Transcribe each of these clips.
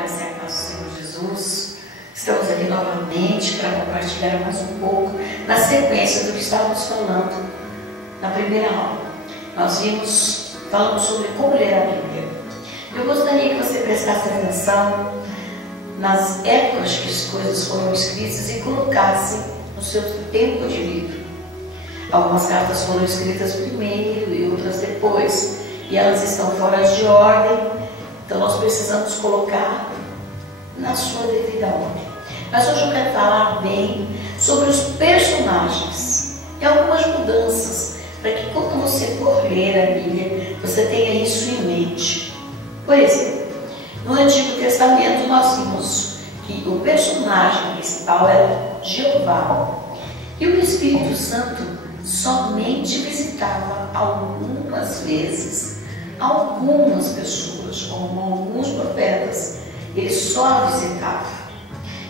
graça e a paz do Senhor Jesus. Estamos aqui novamente para compartilhar mais um pouco na sequência do que estávamos falando na primeira aula. Nós falamos sobre como ler a Bíblia. Eu gostaria que você prestasse atenção nas épocas que as coisas foram escritas e colocasse no seu tempo de vida. Algumas cartas foram escritas primeiro e outras depois, e elas estão fora de ordem, então nós precisamos colocar na sua devida ordem. Mas hoje eu quero falar bem sobre os personagens e algumas mudanças, para que quando você for ler a Bíblia, você tenha isso em mente. Por exemplo, no Antigo Testamento nós vimos que o personagem principal era Jeová, e o Espírito Santo somente visitava algumas vezes algumas pessoas, como alguns profetas. Ele só visitava.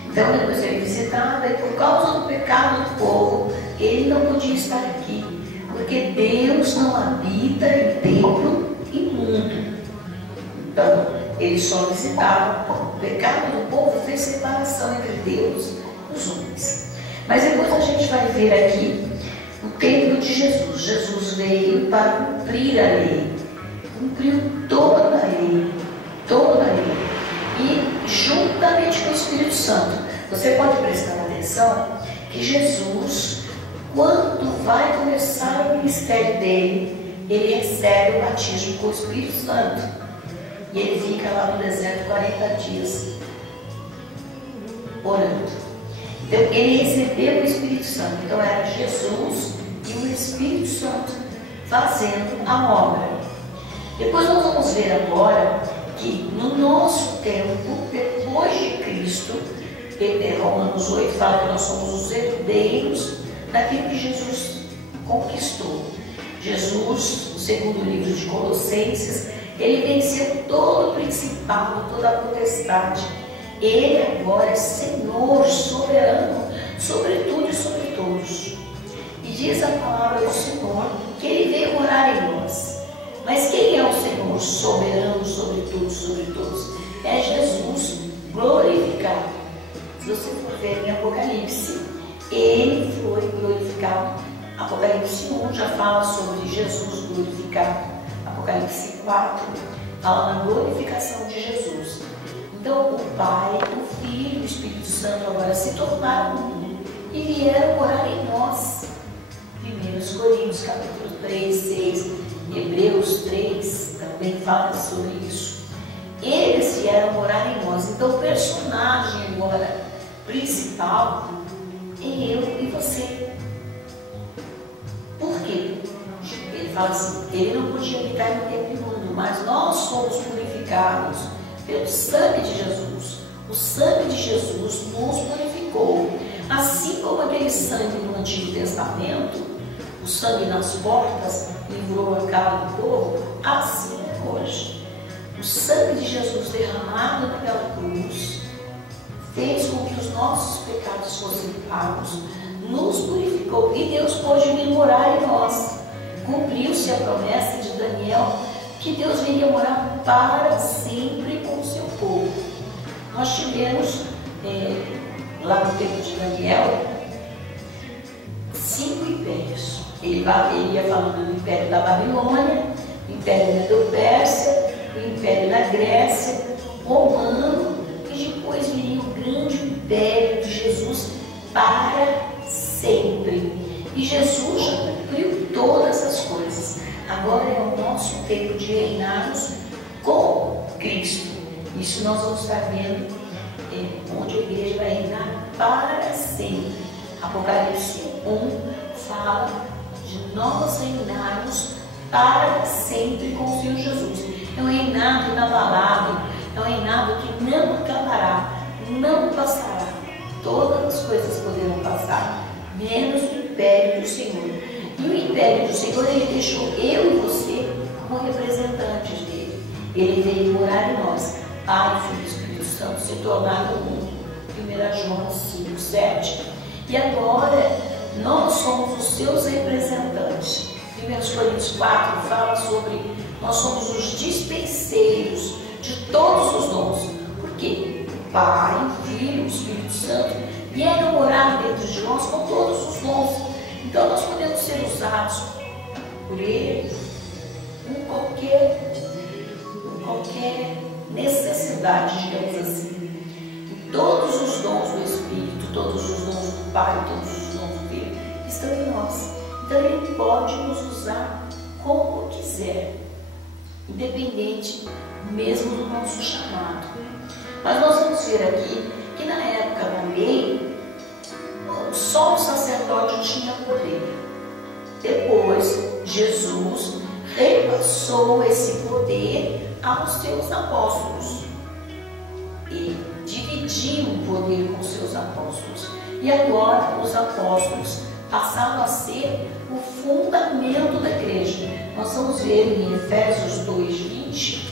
Então depois ele visitava, e por causa do pecado do povo, ele não podia estar aqui, porque Deus não habita em templo imundo. Então ele só visitava. O pecado do povo fez separação entre Deus e os homens. Mas depois a gente vai ver aqui o tempo de Jesus. Jesus veio para cumprir a lei. Cumpriu toda a lei. Toda a lei. E juntamente com o Espírito Santo. Você pode prestar atenção que Jesus, quando vai começar o ministério dele, ele recebe o batismo com o Espírito Santo. E ele fica lá no deserto 40 dias orando. Então ele recebeu o Espírito Santo. Então era Jesus e o Espírito Santo fazendo a obra. Depois nós vamos ver agora que no nosso tempo, depois de Cristo, Romanos 8 fala que nós somos os herdeiros daquilo que Jesus conquistou. Jesus, no segundo livro de Colossenses, ele venceu todo o principado, toda a potestade. Ele agora é Senhor, soberano, sobre tudo e sobre todos. E diz a palavra do Senhor que ele veio morar em nós. Mas quem é o Senhor soberano sobre tudo e sobre todos? É Jesus glorificado. Se você for ver em Apocalipse, ele foi glorificado. Apocalipse 1 já fala sobre Jesus glorificado. Apocalipse 4 fala na glorificação de Jesus. Então o Pai, o Filho e o Espírito Santo agora se tornaram um e vieram morar em nós. 1 Coríntios capítulo 3, 6, Hebreus 3 também fala sobre isso. Eles vieram morar em nós. Então o personagem agora principal é eu e você. Por quê? Ele fala assim, ele não podia habitar no tempo imundo, mas nós somos purificados pelo sangue de Jesus. O sangue de Jesus nos purificou. Assim como aquele sangue no Antigo Testamento, o sangue nas portas livrou a cara do povo, assim é hoje. O sangue de Jesus derramado naquela cruz fez com que os nossos pecados fossem pagos, nos purificou e Deus pôde vir morar em nós. Cumpriu-se a promessa de Daniel que Deus viria morar para sempre com o seu povo. Nós tivemos lá no tempo de Daniel 5 impérios. Ele ia falando do Império da Babilônia, o Império Medo-Pérsia, o Império da Grécia, Romano, e depois viria o grande Império de Jesus para sempre. E Jesus já cumpriu todas as coisas. Agora é o nosso tempo de reinarmos com Cristo. Isso nós vamos estar vendo onde a igreja vai reinar para sempre. Apocalipse 1 fala de nós reinarmos para sempre com o Senhor Jesus. É um reinado inabalável, é um reinado que não acabará, não passará. Todas as coisas poderão passar, menos o império do Senhor. E o império do Senhor, ele deixou eu e você como representantes dele. Ele veio morar em nós. Pai, Filho e Espírito Santo se tornaram um. 1 João 5, 7. E agora nós somos os seus representantes. 1 Coríntios 4 fala sobre nós somos os dispenseiros de todos os dons. Por quê? Pai, Filho, Espírito Santo, e é morar dentro de nós com todos os dons. Então nós podemos ser usados por Ele com qualquer necessidade, digamos assim. E todos os dons do Espírito, todos os dons do Pai, todos os dons do Filho estão em nós. Então Ele pode nos usar como quiser, independente mesmo do nosso chamado. Mas nós vamos ver aqui que na época da lei, só o sacerdote tinha poder. Depois, Jesus repassou esse poder aos seus apóstolos. Ele dividiu o poder com seus apóstolos. E agora os apóstolos passaram a ser o fundamento da igreja. Nós vamos ver em Efésios 2:20.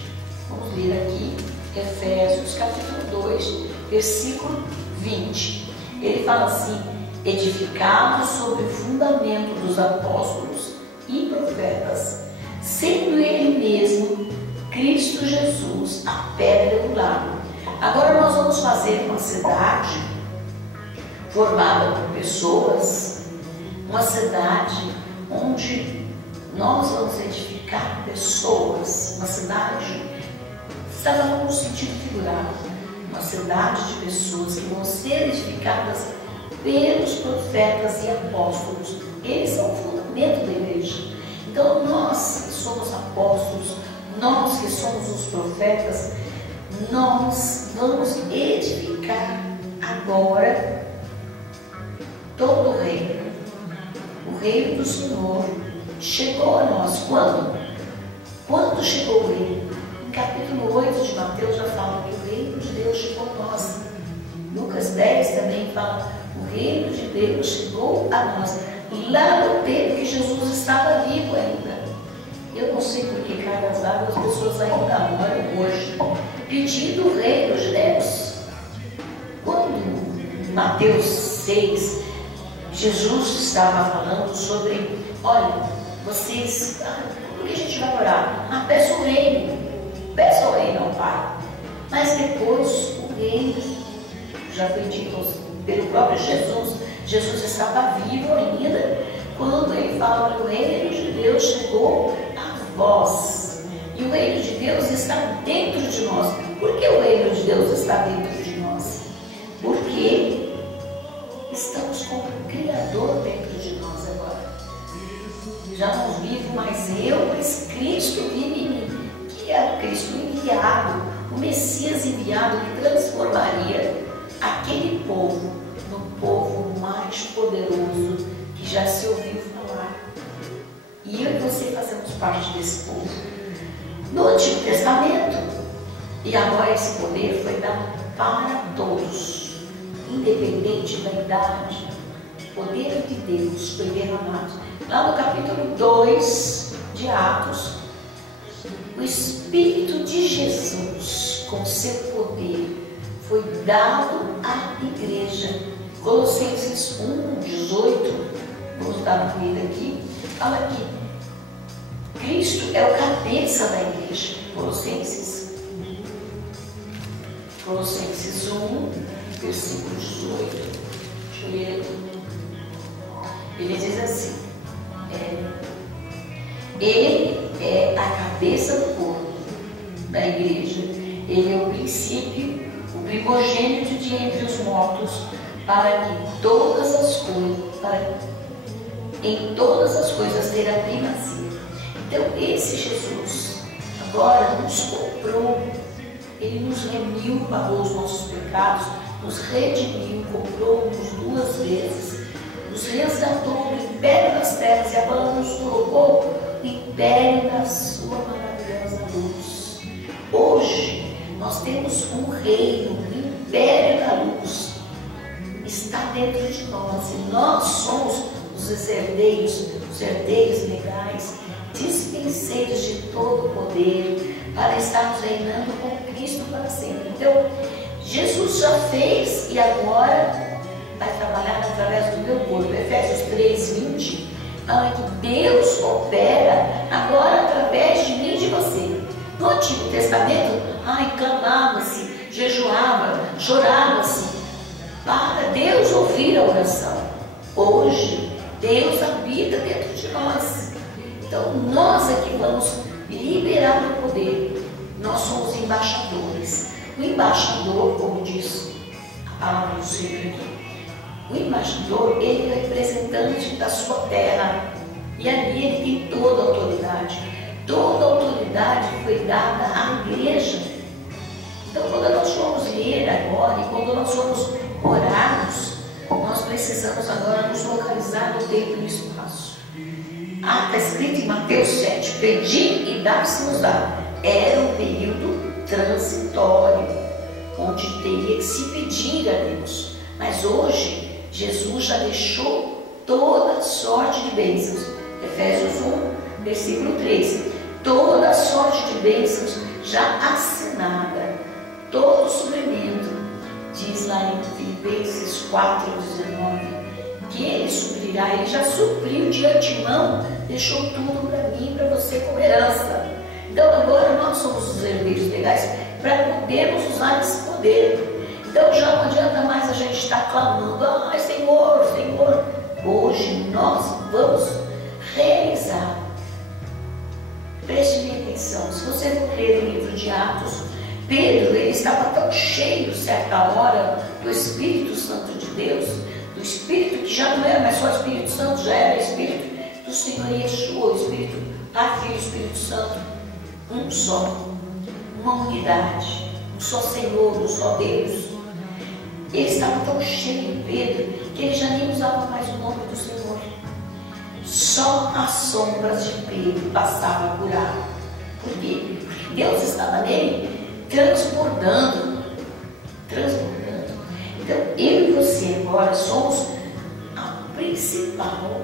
Vamos ler aqui, Efésios capítulo 2, versículo 20. Ele fala assim: edificados sobre o fundamento dos apóstolos e profetas, sendo Ele mesmo, Cristo Jesus, a pedra angular. Agora nós vamos fazer uma cidade formada por pessoas, uma cidade onde nós vamos edificar pessoas, uma cidade, está falando no sentido figurado, uma cidade de pessoas que vão ser edificadas pelos profetas e apóstolos. Eles são o fundamento da igreja. Então nós que somos apóstolos, nós que somos os profetas, nós vamos edificar agora todo o reino. O reino do Senhor chegou a nós. Quando? Quando chegou o reino? Em capítulo 8 de Mateus já fala que o reino de Deus chegou a nós. Lucas 10 também fala: o reino de Deus chegou a nós. Lá no tempo que Jesus estava vivo ainda. Eu não sei por que cargas d'água as pessoas ainda oram hoje, pedindo o reino de Deus. Quando Mateus 6, Jesus estava falando sobre: olha, vocês, por que a gente vai orar? Peça o reino ao Pai. Mas depois o reino já foi dito pelo próprio Jesus. Jesus estava vivo ainda quando ele fala que o reino de Deus chegou a vós. E o reino de Deus está dentro de nós. Por que o reino de Deus está dentro de nós? Porque estamos com o Criador dentro de nós agora. Já não vivo mais eu, mas Cristo vive em mim. Que é Cristo enviado, o Messias enviado, que transformaria aquele povo no povo mais poderoso que já se ouviu falar. E eu e você fazemos parte desse povo no Antigo Testamento. E agora esse poder foi dado para todos, independente da idade. O poder de Deus foi derramado. Lá no capítulo 2 de Atos, o Espírito de Jesus, com seu poder, foi dado à igreja. Colossenses 1:18, vamos dar uma lida aqui, fala que Cristo é o cabeça da igreja. Colossenses 1, versículo 18. Deixa eu ler aqui. Ele diz assim: Ele é a cabeça do corpo, da igreja. Ele é o princípio, o primogênito de entre os mortos, para que em todas as coisas ter a primazia. Então esse Jesus agora nos comprou. Ele nos remiu, pagou os nossos pecados, nos redimiu, comprou-nos 2 vezes, nos resgatou do império das trevas e agora nos colocou no império da sua maravilhosa luz. Hoje nós temos um reino, o império da luz está dentro de nós e nós somos os herdeiros legais, dispenseiros de todo o poder, para estarmos reinando com Cristo para sempre. Então, Jesus já fez e agora vai trabalhar através do meu corpo. Efésios 3:20 fala que Deus opera agora através de mim e de você. No Antigo Testamento, clamava-se, jejuava, chorava-se para Deus ouvir a oração. Hoje, Deus habita dentro de nós. Então, nós é que vamos liberar o poder. Nós somos embaixadores. O embaixador, como diz a palavra do Senhor aqui, o embaixador, ele é representante da sua terra. E ali ele tem toda a autoridade. Toda a autoridade foi dada à igreja. Então, quando nós formos ler agora, e quando nós formos orarmos, nós precisamos agora nos localizar no tempo e no espaço. Está escrito em Mateus 7, pedir e dar-se-nos dá. Era um período transitório, onde teria que se pedir a Deus. Mas hoje, Jesus já deixou toda sorte de bênçãos. Efésios 1, versículo 13. Toda sorte de bênçãos já assinada, todo suprimento. Diz lá em Filipenses 4,19 que Ele suprirá. Ele já supriu de antemão, deixou tudo para mim e para você como herança. Então agora nós somos os herdeiros legais para podermos usar esse poder. Então já não adianta mais a gente estar clamando, ai Senhor, Senhor. Hoje nós vamos realizar. Preste bem atenção. Se você for ler o livro de Atos, Pedro, ele estava tão cheio, certa hora, do Espírito Santo de Deus, do Espírito que já não era mais só o Espírito Santo, já era o Espírito do Senhor Yeshua, o Espírito Pai, Filho e Espírito Santo, um só, uma unidade, um só Senhor, um só Deus. Ele estava tão cheio, Pedro, que ele já nem usava mais o nome do Senhor. Só as sombras de Pedro passavam a curar. Por quê? Porque Deus estava nele transbordando. Então, eu e você agora somos a principal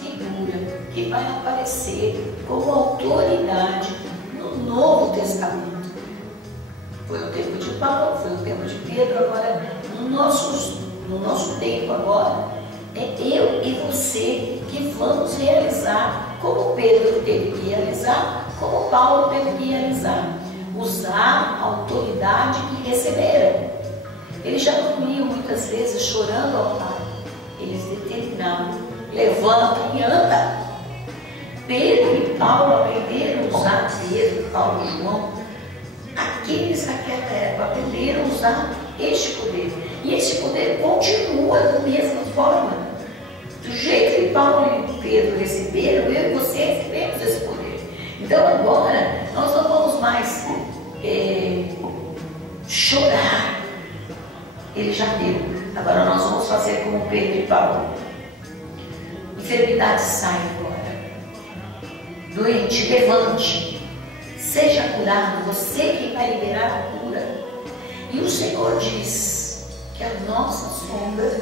figura que vai aparecer como autoridade no Novo Testamento. Foi o tempo de Paulo, foi o tempo de Pedro, agora no nosso tempo agora, é eu e você que vamos realizar como Pedro teve que realizar, como Paulo teve que realizar. Usar a autoridade que receberam. Eles já não iam muitas vezes chorando ao Pai. Eles determinaram, levanta e anda. Pedro e Paulo aprenderam a usar, Pedro, Paulo e João, aqueles daquela época aprenderam a usar este poder. E este poder continua da mesma forma. Do jeito que Paulo e Pedro receberam, eu e você recebemos esse poder. Então agora nós não vamos mais chorar. Ele já deu. Agora nós vamos fazer como Pedro e Paulo. Enfermidade sai agora. Doente, levante. Seja curado. Você quem vai liberar a cura. E o Senhor diz que a nossa sombra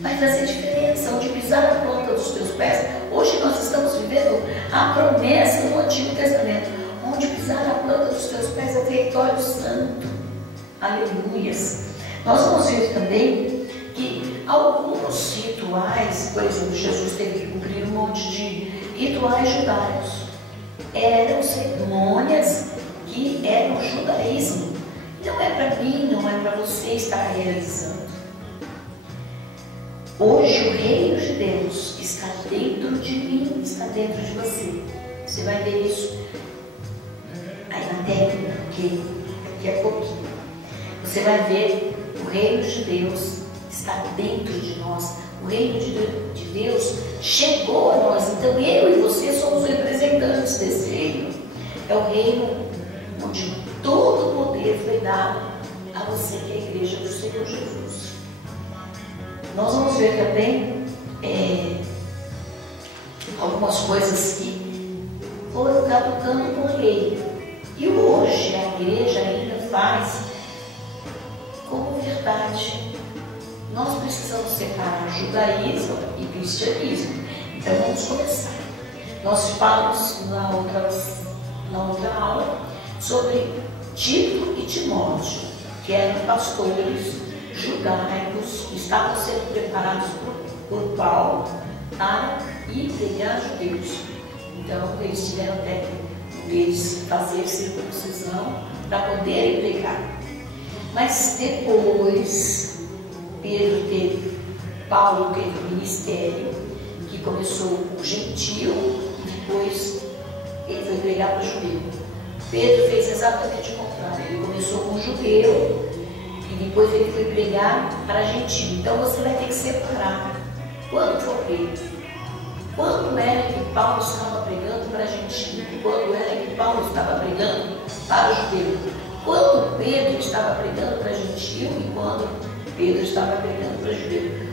vai fazer diferença. Onde pisar a planta dos teus pés. Hoje nós estamos vivendo a promessa do Antigo Testamento. Onde pisar a planta dos teus pés é território santo. Aleluias. Nós vamos ver também que alguns rituais, por exemplo, Jesus teve que cumprir um monte de rituais judaicos. Eram cerimônias que eram o judaísmo. Não é para mim, não é para você estar realizando. Hoje o reino de Deus está dentro de mim, está dentro de você. Você vai ver isso aí na técnica, porque daqui a pouquinho. Você vai ver o reino de Deus está dentro de nós. O reino de Deus chegou a nós. Então eu e você somos representantes desse reino. É o reino onde todo o poder foi dado a você, que é a igreja do Senhor Jesus. Nós vamos ver também algumas coisas que foram caducando com a lei. E hoje a igreja ainda faz como verdade. Nós precisamos separar judaísmo e cristianismo. Então vamos começar. Nós falamos na outra aula sobre Tito e Timóteo, que eram pastores judaicos que estavam sendo preparados por Paulo para ir pregar judeus. Então eles tiveram até deles fazer circuncisão para poderem pregar. Mas depois, Paulo teve um ministério que começou com gentil e depois ele foi pregar para o judeu. Pedro fez exatamente o contrário. Ele começou com o judeu e depois ele foi pregar para gentil. Então você vai ter que separar. Quando for Pedro? Quando era que Paulo estava pregando para gentil? Quando era que Paulo estava pregando para o judeu? Quando Pedro estava pregando para gentil e quando Pedro estava pregando para judeu?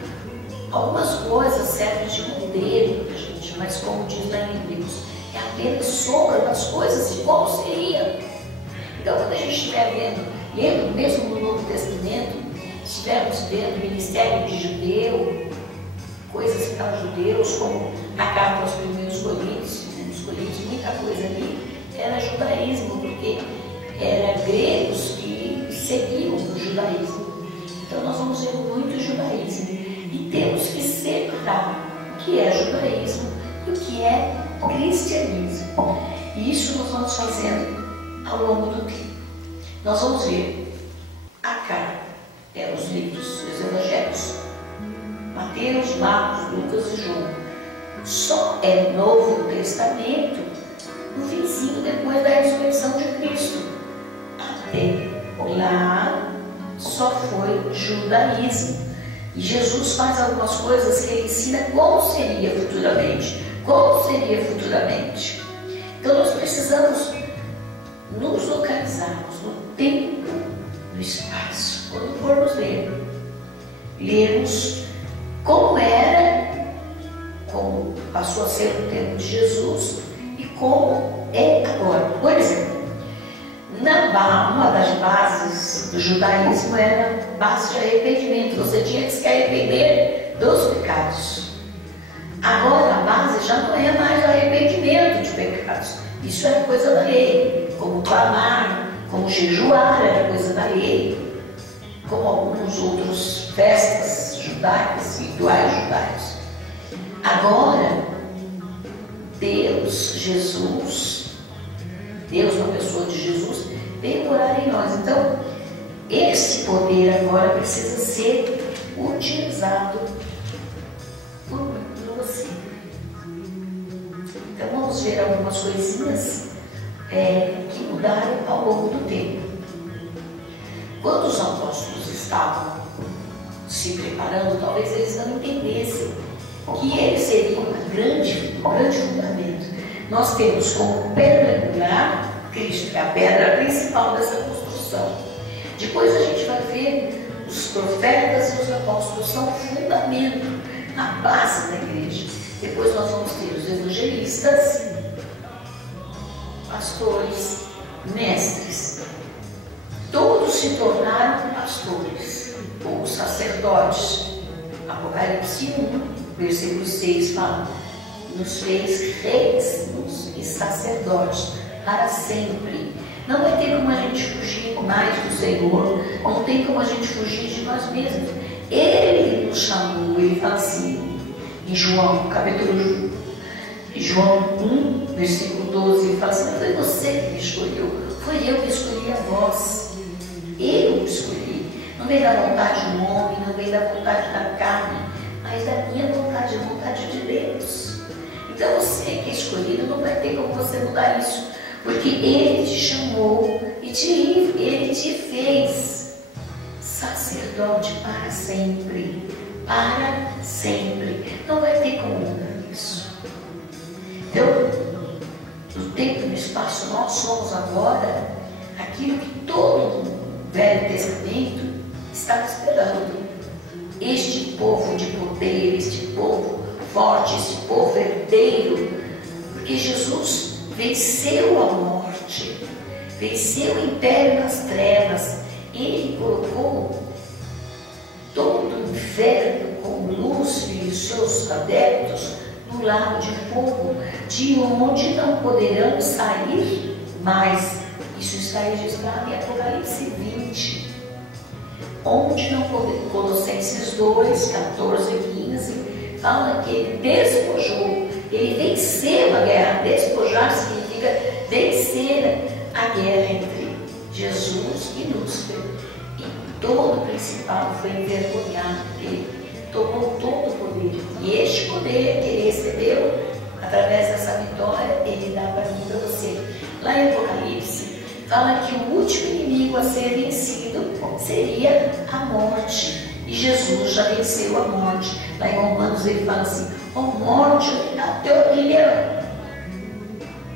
Algumas coisas servem de modelo para a gente, mas como diz lá em Hebreus, é apenas sombra das coisas de como seria. Então, quando a gente estiver lendo mesmo no Novo Testamento, estivermos vendo o ministério de judeu, coisas para os judeus, como a carta aos primeiros Coríntios, muita coisa ali era judaísmo, porque eram gregos que seguiam o judaísmo. Então nós vamos ver muito judaísmo e temos que separar o que é judaísmo e o que é cristianismo. E isso nós vamos fazendo ao longo do tempo. Nós vamos ver a carta, os livros dos evangelhos, Mateus, Marcos, Lucas e João. Só é Novo Testamento no vizinho depois da ressurreição de Cristo. Até lá só foi judaísmo. E Jesus faz algumas coisas que ele ensina como seria futuramente. Como seria futuramente. Então nós precisamos nos localizarmos no tempo, no espaço. Quando formos lermos como era, como passou a ser no tempo de Jesus e como é agora. Por exemplo, uma das bases do judaísmo era a base de arrependimento. Você tinha que se arrepender dos pecados. Agora a base já não é mais o arrependimento de pecados. Isso era coisa da lei, como clamar, como jejuar era coisa da lei, como alguns outros festas judaicas, rituais judaicos. Agora, Deus, uma pessoa de Jesus, veio morar em nós. Então, esse poder agora precisa ser utilizado por você. Então, vamos ver algumas coisinhas que mudaram ao longo do tempo. Quando os apóstolos estavam se preparando, talvez eles não entendessem que ele seria um grande fundamento. Nós temos como pedra angular Cristo, que é a pedra principal dessa construção. Depois a gente vai ver os profetas e os apóstolos são o fundamento, a base da igreja. Depois nós vamos ter os evangelistas, pastores, mestres. Todos se tornaram pastores ou sacerdotes. Apocalipse 1, versículo 6 fala: nos fez reis e sacerdotes para sempre. Não vai ter como a gente fugir mais do Senhor, não tem como a gente fugir de nós mesmos. Ele nos chamou, ele fala assim, em João 1, versículo 12, ele fala assim: não foi você que me escolheu, foi eu que escolhi a vós. Eu escolhi. Não vem da vontade do homem, não vem da vontade da carne, mas da minha vontade, a vontade de Deus. Então você que é escolhido, não vai ter como você mudar isso, porque Ele te chamou e Ele te fez sacerdote para sempre. Para sempre. Não vai ter como mudar isso. Então, no tempo e no espaço, nós somos agora aquilo que todo o Velho Testamento estava esperando. Este povo de poder, este povo forte, este povo herdeiro, porque Jesus venceu a morte, venceu o império das trevas. Ele colocou todo o inferno com Lúcifer e os seus adeptos no lago de fogo, de onde não poderão sair mais. Isso está registrado em Apocalipse 20. Onde não poderão, Colossenses 2, 14 e 15, fala que ele despojou, ele venceu a guerra. Despojar significa vencer a guerra entre Jesus e Lúcifer. E todo principal foi envergonhado dele, tomou todo o poder. E este poder que ele recebeu, através dessa vitória, ele dá para mim e para você. Lá em Apocalipse, fala que o último inimigo a ser vencido seria a morte. E Jesus já venceu a morte. Lá em Romanos ele fala assim: ó morte, onde está o teu guilhão?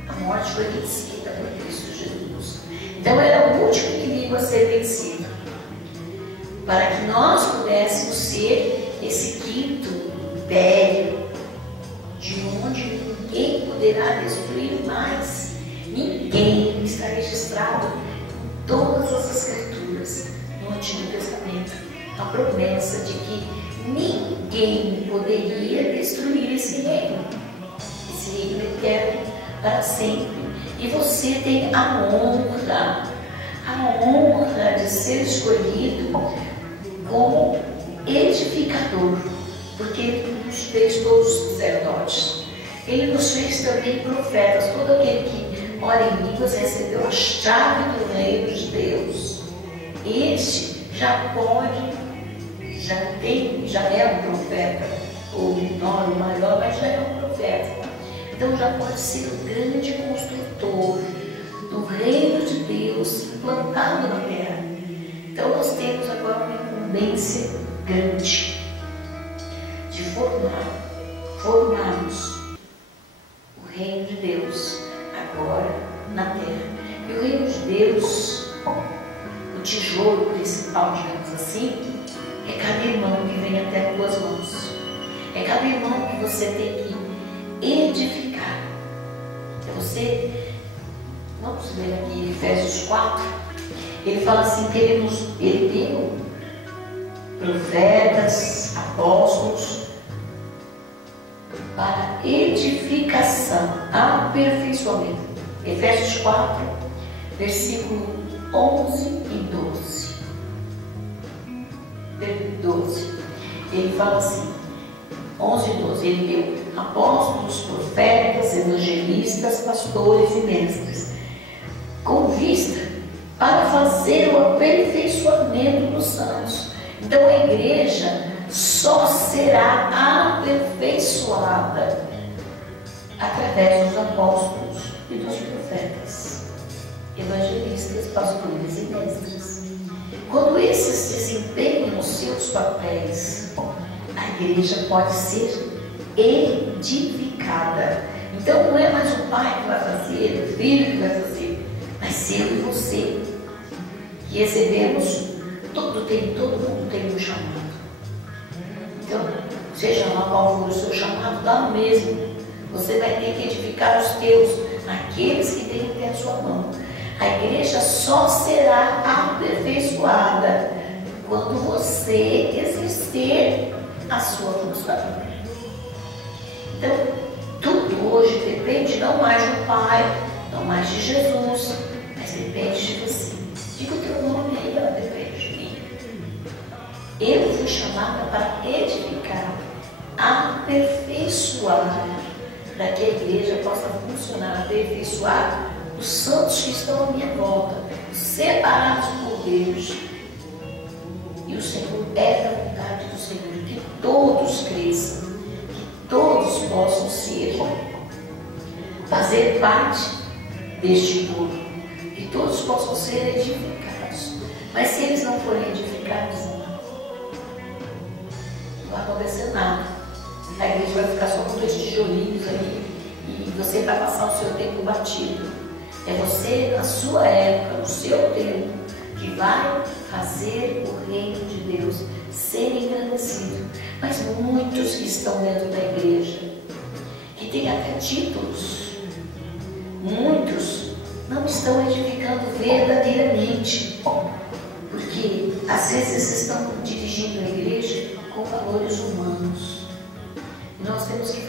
A morte foi vencida por Cristo Jesus. Então era o último inimigo a ser vencido, para que nós pudéssemos ser esse quinto império, de onde ninguém poderá destruir mais. Ninguém. Está registrado em todas as Escrituras, no Antigo Testamento, a promessa de que ninguém poderia destruir esse reino eterno para sempre. E você tem a honra de ser escolhido como edificador, porque Ele nos fez todos sacerdotes. Ele nos fez também profetas. Todo aquele que ora em línguas recebeu a chave do reino de Deus. Este já é um profeta, ou menor ou maior, mas já é um profeta. Então já pode ser o grande construtor do reino de Deus implantado na terra. Então nós temos agora uma incumbência grande de formarmos o reino de Deus agora na terra. E o reino de Deus, o tijolo principal, digamos assim, é cada irmão que vem até as tuas mãos. É cada irmão que você tem que edificar. É você, vamos ler aqui Efésios 4, ele fala assim que ele deu profetas, apóstolos, para edificação, aperfeiçoamento. Efésios 4, versículo 11 e 12. Ele fala assim, 11 e 12, ele deu apóstolos, profetas, evangelistas, pastores e mestres, com vista para fazer o aperfeiçoamento dos santos. Então a igreja só será aperfeiçoada através dos apóstolos e dos profetas, evangelistas, pastores e mestres. Quando esses desempenham os seus papéis, a igreja pode ser edificada. Então não é mais o pai que vai fazer, o filho que vai fazer, mas eu e você, que recebemos, todo mundo tem um chamado. Então, seja lá qual for o seu chamado, dá no mesmo. Você vai ter que edificar os teus, aqueles que têm até a sua mão. A igreja só será aperfeiçoada quando você exercer a sua função. Então, tudo hoje depende não mais do Pai, não mais de Jesus, mas depende de você. Diga o teu nome aí, ó, depende de mim. Eu fui chamada para edificar, aperfeiçoar, para que a igreja possa funcionar, aperfeiçoar os santos que estão à minha volta, separados por Deus. E o Senhor é da vontade do Senhor, que todos cresçam, que todos possam fazer parte deste corpo, que todos possam ser edificados. Mas se eles não forem edificados, não vai acontecer nada. A igreja vai ficar só com 2 tijolinhos ali e você vai passar o seu tempo batido. É você, na sua época, no seu tempo, que vai fazer o reino de Deus ser engrandecido. Mas muitos que estão dentro da igreja, que têm até títulos, muitos não estão edificando verdadeiramente, porque às vezes estão dirigindo a igreja com valores humanos. Nós temos que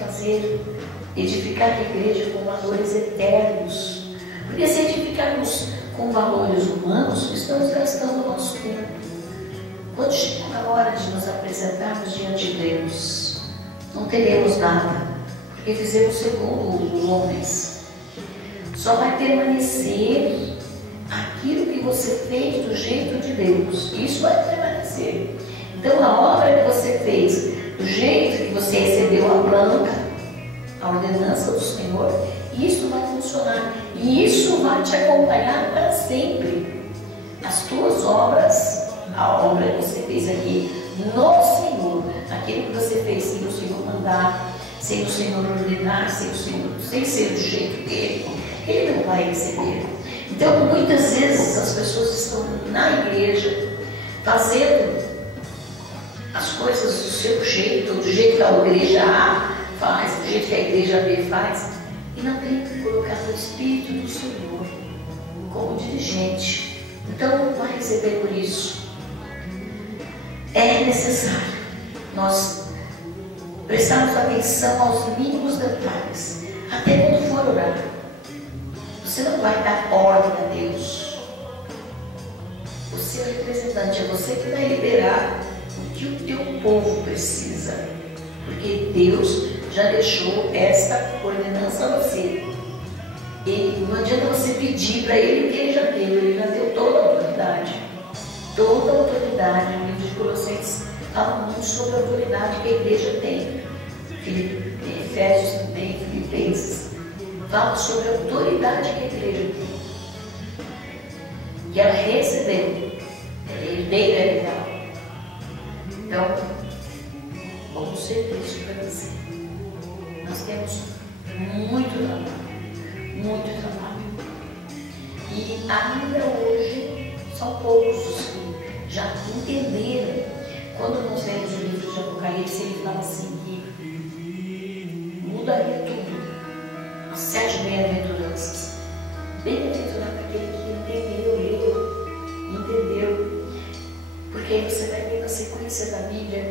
edificar a igreja com valores eternos. Porque se edificarmos com valores humanos, estamos gastando o nosso tempo. Quando chegar a hora de nos apresentarmos diante de Deus, não teremos nada, porque fizemos segundo os homens. Só vai permanecer aquilo aquilo que você fez do jeito de Deus. Isso vai permanecer. Então a obra que você fez, do jeito que você recebeu a planca, a ordenança do Senhor, isso vai funcionar. E isso vai te acompanhar para sempre. As tuas obras, a obra que você fez aqui no Senhor, aquilo que você fez sem o Senhor mandar, sem o Senhor ordenar, sem ser do jeito dele, ele não vai receber. Então, muitas vezes as pessoas estão na igreja fazendo as coisas do seu jeito, do jeito que a igreja A faz, do jeito que a igreja B faz, e não tem colocado o Espírito do Senhor como dirigente. Então, não vai receber por isso. É necessário nós prestarmos atenção aos mínimos detalhes, até quando for orar. Você não vai dar ordem a Deus. Você é o representante, é você que vai liberar o que o teu povo precisa. Porque Deus já deixou esta ordenança a você. E não adianta você pedir para Ele o que Ele já deu toda a autoridade. Toda a autoridade. O livro de Colossenses fala muito sobre a autoridade que a igreja tem. Efésios também, Filipenses. Fala sobre a autoridade que a igreja tem. Que ela recebeu. Ela é herdeira dela. Então, vamos ser isso para você. Nós temos muito trabalho. Muito trabalho. E ainda hoje são poucos os que já entenderam. Quando nós lemos o livro de Apocalipse, ele fala assim que mudaria tudo. As 7 bem-aventuranças. Bem-aventurado aquele que entendeu. Porque aí você vai ver na sequência da Bíblia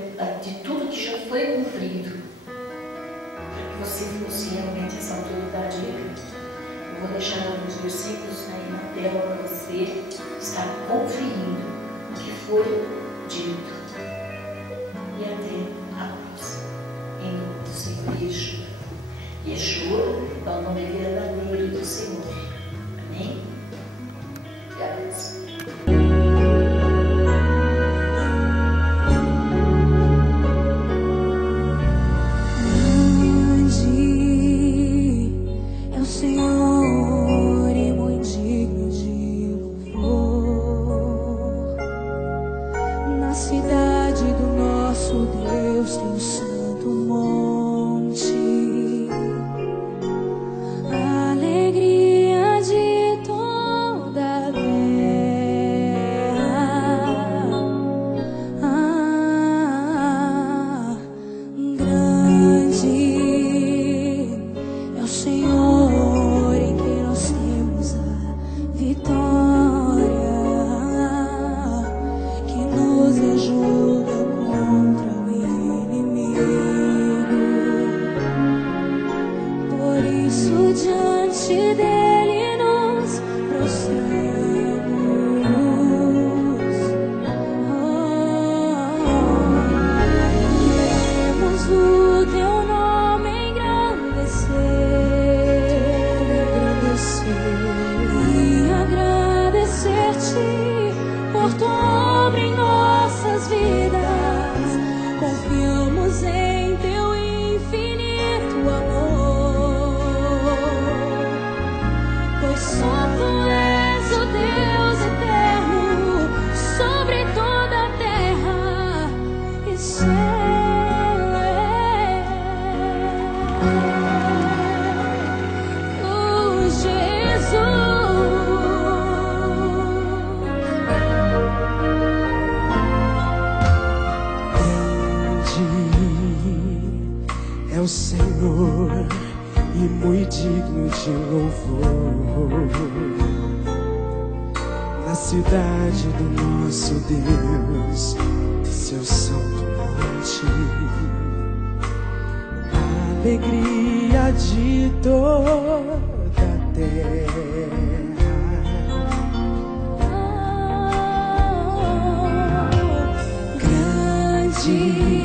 de tudo que já foi cumprido. Para que você fosse realmente essa autoridade legal. Eu vou deixar alguns versículos aí na tela para você estar conferindo o que foi dito. E até a luz. Em nome do Senhor Yeshua. Yeshua é o nome verdadeiro do Senhor. Amém? Graças. O Senhor e muito digno de louvor na cidade do nosso Deus, seu santo monte, a alegria de toda a terra. Grande